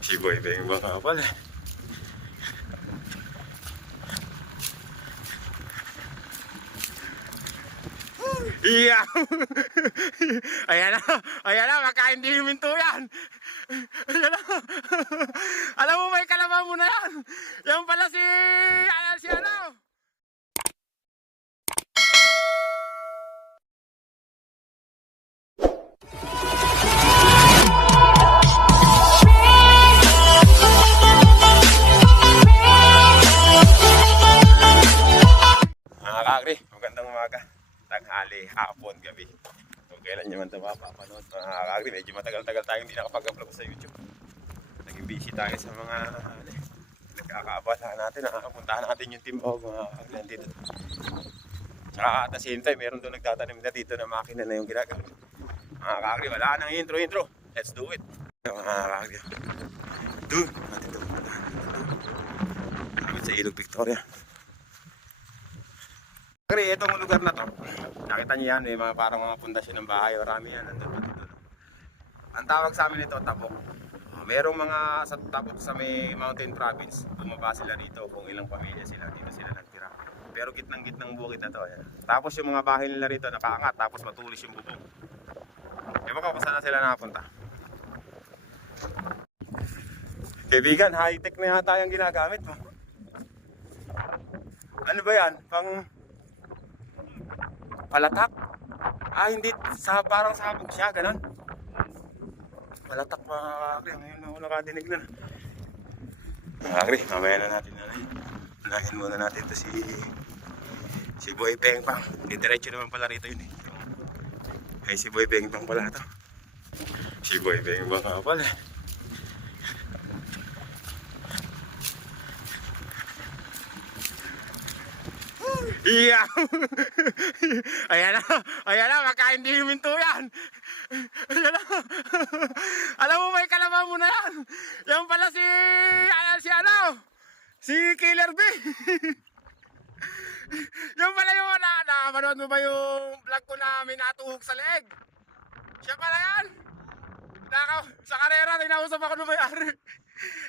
Si Boy Beng ba nga pala? Iya! Ayan na, makain di huminto yan. Ayan na. Alam mo, may kalabaw mo na yan. Yan pala si ano. Mga kakri, magandang umaga. Tanghali, hapon, gabi. Kung kailan nyo man ito mapapanood. Mga kakri, medyo matagal-tagal tayong hindi nakapag-upload sa YouTube. Naging busy tayo sa mga nagkakaabala natin. Puntahan natin yung team o mga kakri nandito. Tsaka at the same time, meron doon nagtatanim na dito na makina na yung ginagawa. Mga kakri, wala nang intro. Let's do it. Mga kakri, doon natin ito puntahan. Sabi sa Ilog Victoria. Kakri, itong lugar na to, nakita niyo yan, may mga parang mga pundasyon ng bahay, marami yan nandun pa dito. Ang tawag sa amin ito, Tabok. Merong mga sa Tabok sa may Mountain Province, bumaba sila dito kung ilang pamilya sila, dito sila nagtira. Pero gitnang bukid na to. Yan. Tapos yung mga bahay nila rito nakaangat, tapos matulis yung bubong. Ewan ko kung saan na sila nakapunta. Kaibigan, high-tech na yata yung ginagamit mo. Ano ba yan? Palatak? Hindi. Parang sabog siya, ganun. Palatak mga kakri. Ngayon ako nakadinig na. Mga kakri, mamaya na natin na rin. Unahin muna natin ito si Boy Beng Pang. Diretso naman pala rito yun eh. Ay, si Boy Beng Pang pala ito. Si Boy Beng Pang nga pala. Iya! Ayan na, makain di huminto yan. Ayan na. Alam mo, may kalabaw mo na yan. Yan pala si Killer B. Yan pala yung nakapanood mo ba yung vlog ko na may natuhog sa leeg? Siya pala yan. Sa karera, tinausap ako ng may-ari.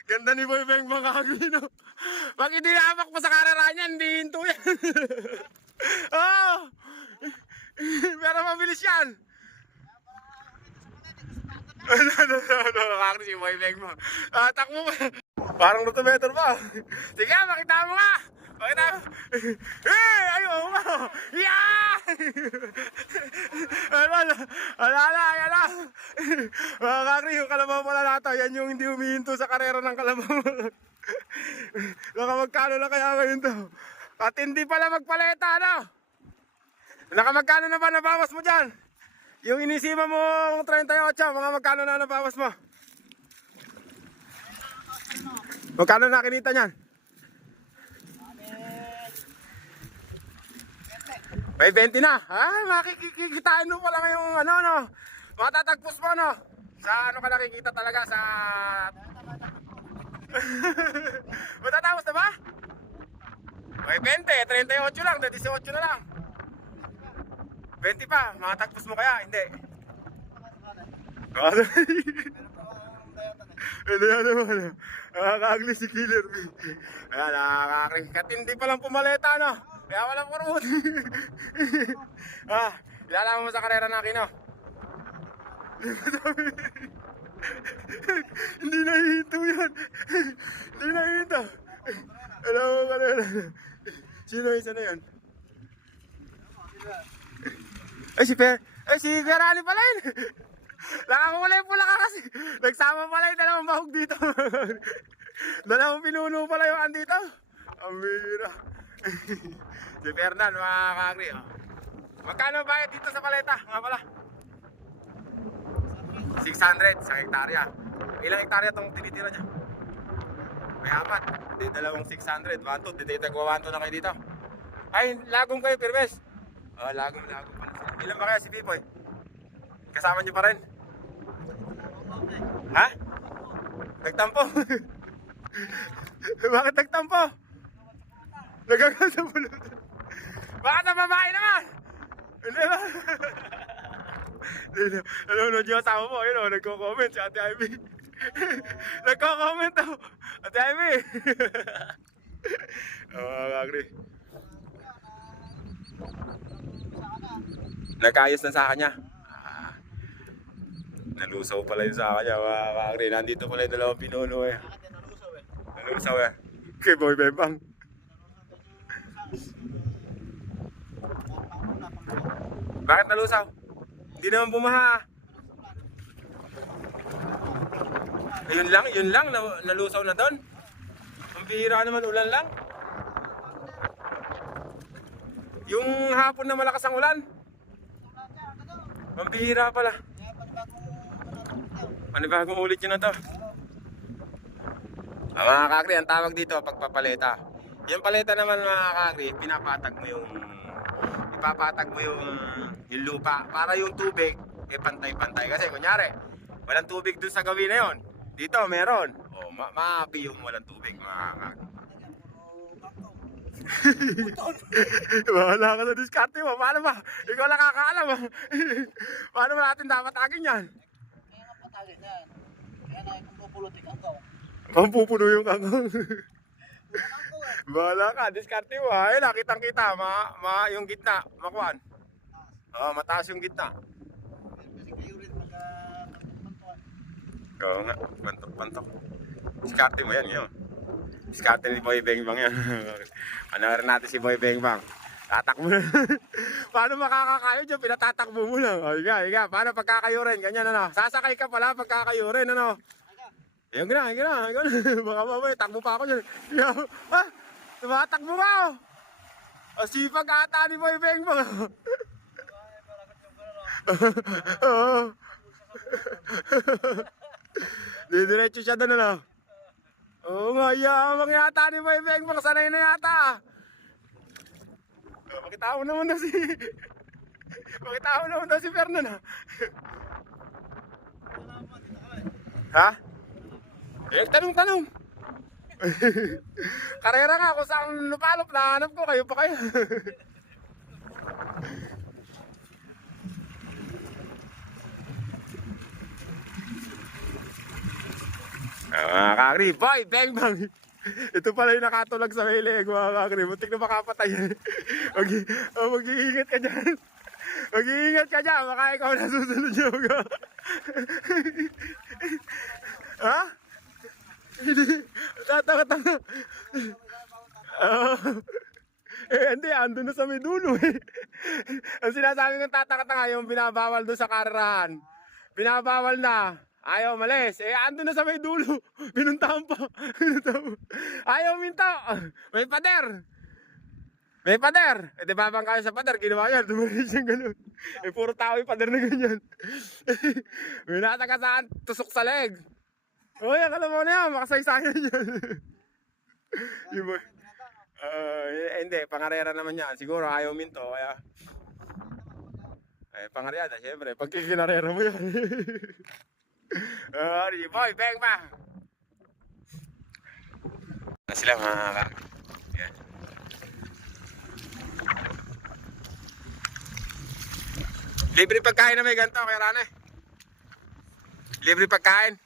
Ganda ni Boy Beng mga kagino. Pag hindi napak mo sa karera niya, hindi hinto yan. Oh! Pero mabilis yan. Nakakri si Boy Beng mo. Takbo mo. Parang rotometer pa. Sige, makita mo nga. Makita mo. Ayaw mo. Yeah! Ayan na. Mga kakri, yung kalabaw pala natin. Yan yung hindi humihinto sa karera ng kalabaw. Nakamagkano na kaya ngayon to? At hindi pala magpaleta, ano? Nakamagkano na ba nabawas mo dyan? Yung inisima mong 38, mga magkano na nabawas mo? Magkano na kinita niyan? May 20 na. Makikikitain mo pala ngayong no? Matatagpos mo, no? Sa ano ka nakikita talaga sa... Matatapos na ba? May 20, 38 lang, 18 na lang. 20 pa, makatagpos mo kaya? Hindi. Ano yan naman? Nakakagli si Killer B. Ayan, nakakagli. Katindi pa lang pumaleta, no? Kaya walang kurot. Ilalaman mo sa karera na akin, no? Hindi nahihinto yan. Hindi nahihinto. Alam mo karera. Sino isa na yan? Si Ferrari pala yun. Nakakulay pula ka kasi. Nagsama pala yung dalawang bahog dito. Dalawang pinuno pala yung andito. Ang bira. Si Fernan, mga kakri. Magkano bayad dito sa paleta? Nga pala 600 sa hektarya. Ilang hektarya itong tinitira niya? May apat. Dalawang 600. 1-2. Tagwa 1-2 na kayo dito. Ay, lagong kayo, Pirmes. Lagong pala sila. Ilan ba kaya si Pipoy? Kasama niyo pa rin? Ha? Nagtampo? Bakit nagtampo? Nagagawin sa bulot. Bakit ang babae naman? Hindi ba? Nanonood yung asawa mo, yun o, nagko-comment si Ate Ivy. Nagko-comment ako. Ate Amy. Mga kakri. Nagkaayos na sa kanya. Nalusaw pala yung sa kanya, mga kakri. Nandito pala yung dalawang pinuno eh. Nalusaw eh. Kay Boy Bebang. Bakit nalusaw? Hindi naman bumaha. Yun lang, nalusaw na doon. Ang bihira naman, ulan lang. Yung hapon na malakas ang ulan. Ang bihira pala. Panibagong ulit yun na to. Mga kakri, ang tawag dito pagpapaleta. Yung paleta naman mga kakri, ipapatag mo yung lupa para yung tubig pantay-pantay. Kasi kunyari, walang tubig dun sa gawin na yun. Dito meron. O, maapi yung walang tubig mga kakri. Wala ka sa diskarte mo. Paano ba? Ikaw lang kakaalam. Paano ba natin dapat agin yan? Kaya nga patagin yan. Kaya na kung pupulutin ang ko. Pampupuno yung kangkong. Bahala ka, diskarte mo ha. Ayun, kitang-kita, yung gitna, makuan. Mataas yung gitna. Kasi kayo rin magpantuan. Oo nga, pantok-pantok. Diskarte mo yan, yun. Diskarte ni Boy Bengbang yan. Panoorin natin si Boy Bengbang. Tatakbo na. Paano makakakayo dyan? Pinatatakbo mo lang. O, higa. Paano pagkakayo rin? Ganyan, ano? Sasakay ka pala pagkakayo rin, ano? Ayun ka na. Baka mamaya, takbo pa ako dyan. Tumatakbo ka, oh. O, sipag ata ni Boy Bengbang. Oo. Didiretso siya doon, ano? Oo nga, yamang yata ni Boy Bengbang. Sanay na yata. Pakita mo naman daw si Fernan, ha? Ha? Eh, tanong. Karera nga kung saan lupalop, nahanap ko, kayo pa kayo. Mga kakri, Boy Bengbang. Ito pala yung nakatulag sa may leg, mga kakri. Muntik na makapatay. Mag-iingat ka dyan. Mag-iingat ka dyan, baka ikaw nasusunod niya. Ha? Tataka. Hindi, andun na sa may dulo eh. Ang sinasabi ng tataka-tanga, yung binabawal doon sa karerahan. Binabawal na. Ayaw malis. Andun na sa may dulo. Binuntahan pa. Ayaw minto. May pader. Di babang kayo sa pader. Ginawa yan. Dumalis siyang ganun. Puro tao yung pader na ganyan. May natagasaan. Tusok sa leg. Alam mo na yan. Makasaysayan yan. Hindi. Pangarera naman yan. Siguro ayaw minto. Kaya pangaryada. Siyempre. Pag kinarera mo yan. Boy Bengbang. Na sila mga kakri. Yan. Libre pagkain na may ganito kay Rane. Libre pagkain.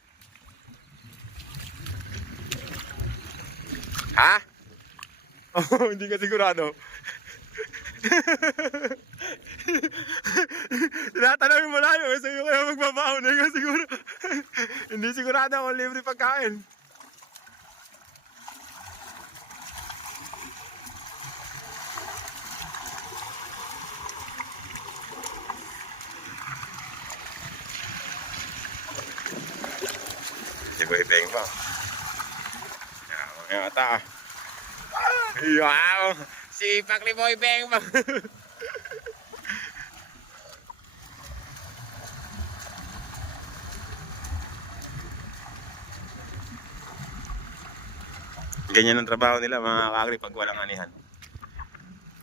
Ha? Oh, hindi ka sigurado. Tinatanong mo lang yun, sa'yo kaya magbabaon na yun siguro. Hindi sigurado kung libre pagkain. Si Boy Bengbang. Mga ata. Wow! Sipak ni Boy Bengbang. Ganyan ang trabaho nila mga kakri pag walang anihan.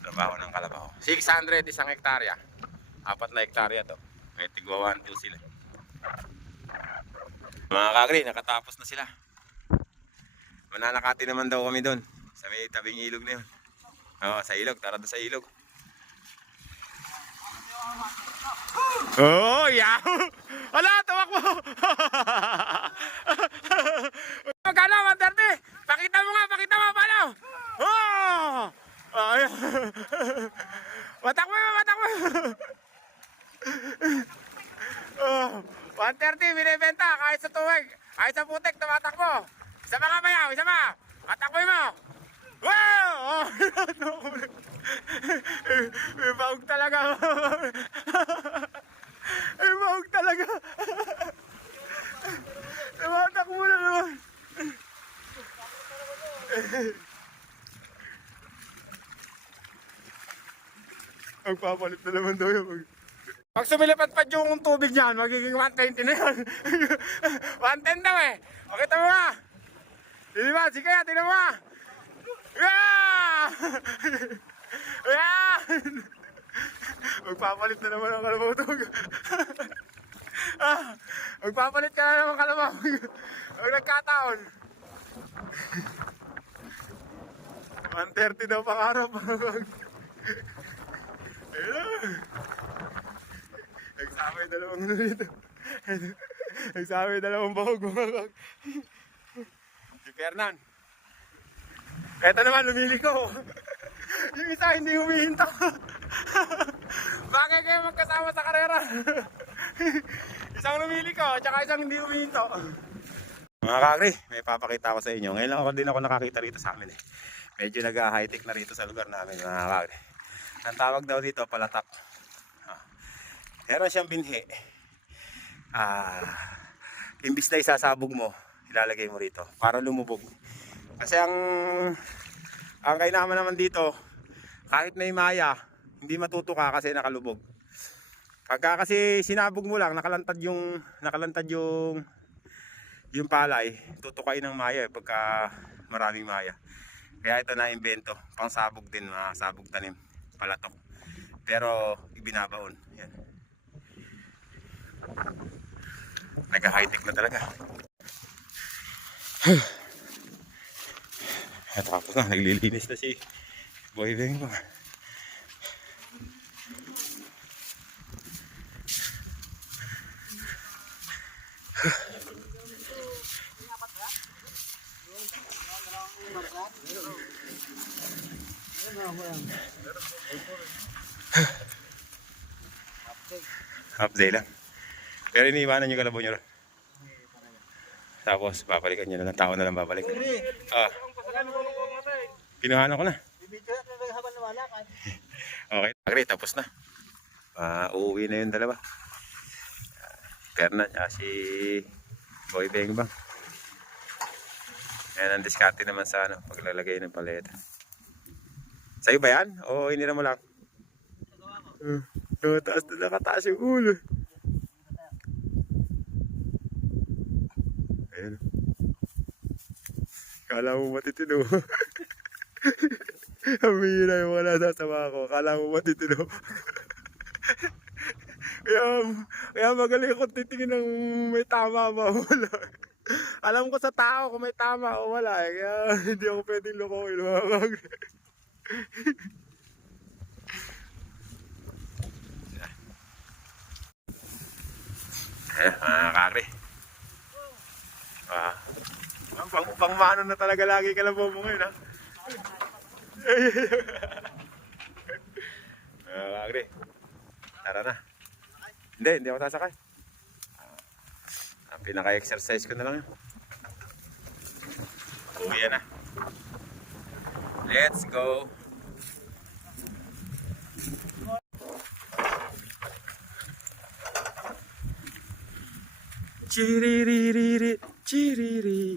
Trabaho ng kalabaw. 600 isang hektarya. 4 na hektarya to. May tigwa 1-2 sila. Mga kakri, nakatapos na sila. Mananakati naman daw kami doon. Sa may tabing ilog na yun. Sa ilog. Tara doon sa ilog. Oh, yeah. Ala, tawak mo. Magkano, 130? Pakita mo nga, paano? Oh! Ay. Watak mo. Oh, 130 binibenta kahit sa tuwig, kahit sa putik, tumatakbo. Isa pa nga bayaw, isa pa. Patakboy mo. Wow! Oh, may baog talaga. May baog talaga. Tumatakbo na naman. Magpapalit na naman daw yun. Pag sumilipad-pad yung tubig niyan, magiging 120 na yan. 110 daw eh. O, kita mo nga. Diba? Sige nga, tingnan mo nga. Yeah! Yeah! Magpapalit na naman ang kalabaw tubig. Magpapalit ka na naman kalabaw. Huwag nagkataon. 130 daw pangarap. Nagsama yung dalawang dito. Nagsama yung dalawang bahog. Si Fernan. Eto naman, lumiliko. Yung isa hindi humihinto. Bagay kayo magkasama sa karera. Isang lumiliko, tsaka isang hindi humihinto. Mga kakri, may papakita ko sa inyo. Ngayon lang ako din nakakita rito sa amin eh. Medyo nag-high-tech na rito sa lugar namin, mga kakri. Ang tawag daw dito, palatak. Meron siyang binhi. Imbis na isasabog mo, ilalagay mo rito para lumubog. Kasi ang kainaman naman dito, kahit may maya, hindi matutuka kasi nakalubog. Pagka kasi sinabog mo lang, nakalantad yung palay, tutukain ng maya pagka maraming maya. Kaya ito na imbento, pangsabog din, sabog tanim, palatok. Pero ibinabaon. Yan. Nag-high-tech na talaga. Tapos na, naglilinis na si Boy Beng. Half day lang. Pero iniiwanan yung kalabaw nyo ron. Tapos babalikan nyo na ng tao na lang babalikan. Pinuhanan ko na. Okay, agree, tapos na. Uuwi na yung dalawa. Fernan si Boy Beng Bang. Yan ang diskarte naman sa paglalagay ng paleta. Sa'yo ba yan? O inira mo lang? Taas na nakataas yung ulo. Ayan. Kala mo matitino. Amira yung mga nasasama ko. Kala mo matitino. Kaya magaling akong titingin ng may tama ba o wala. Alam ko sa tao kung may tama o wala. Kaya hindi ako pwedeng lokohin. Mga kakri. Pang-mano na talaga lagi ka lang mo ngayon ha. Kakri. Tara na. Hindi ako sasakay. Ang pinaka-exercise ko na lang yun. Uwi na. Let's go. Chiriri, chiriri.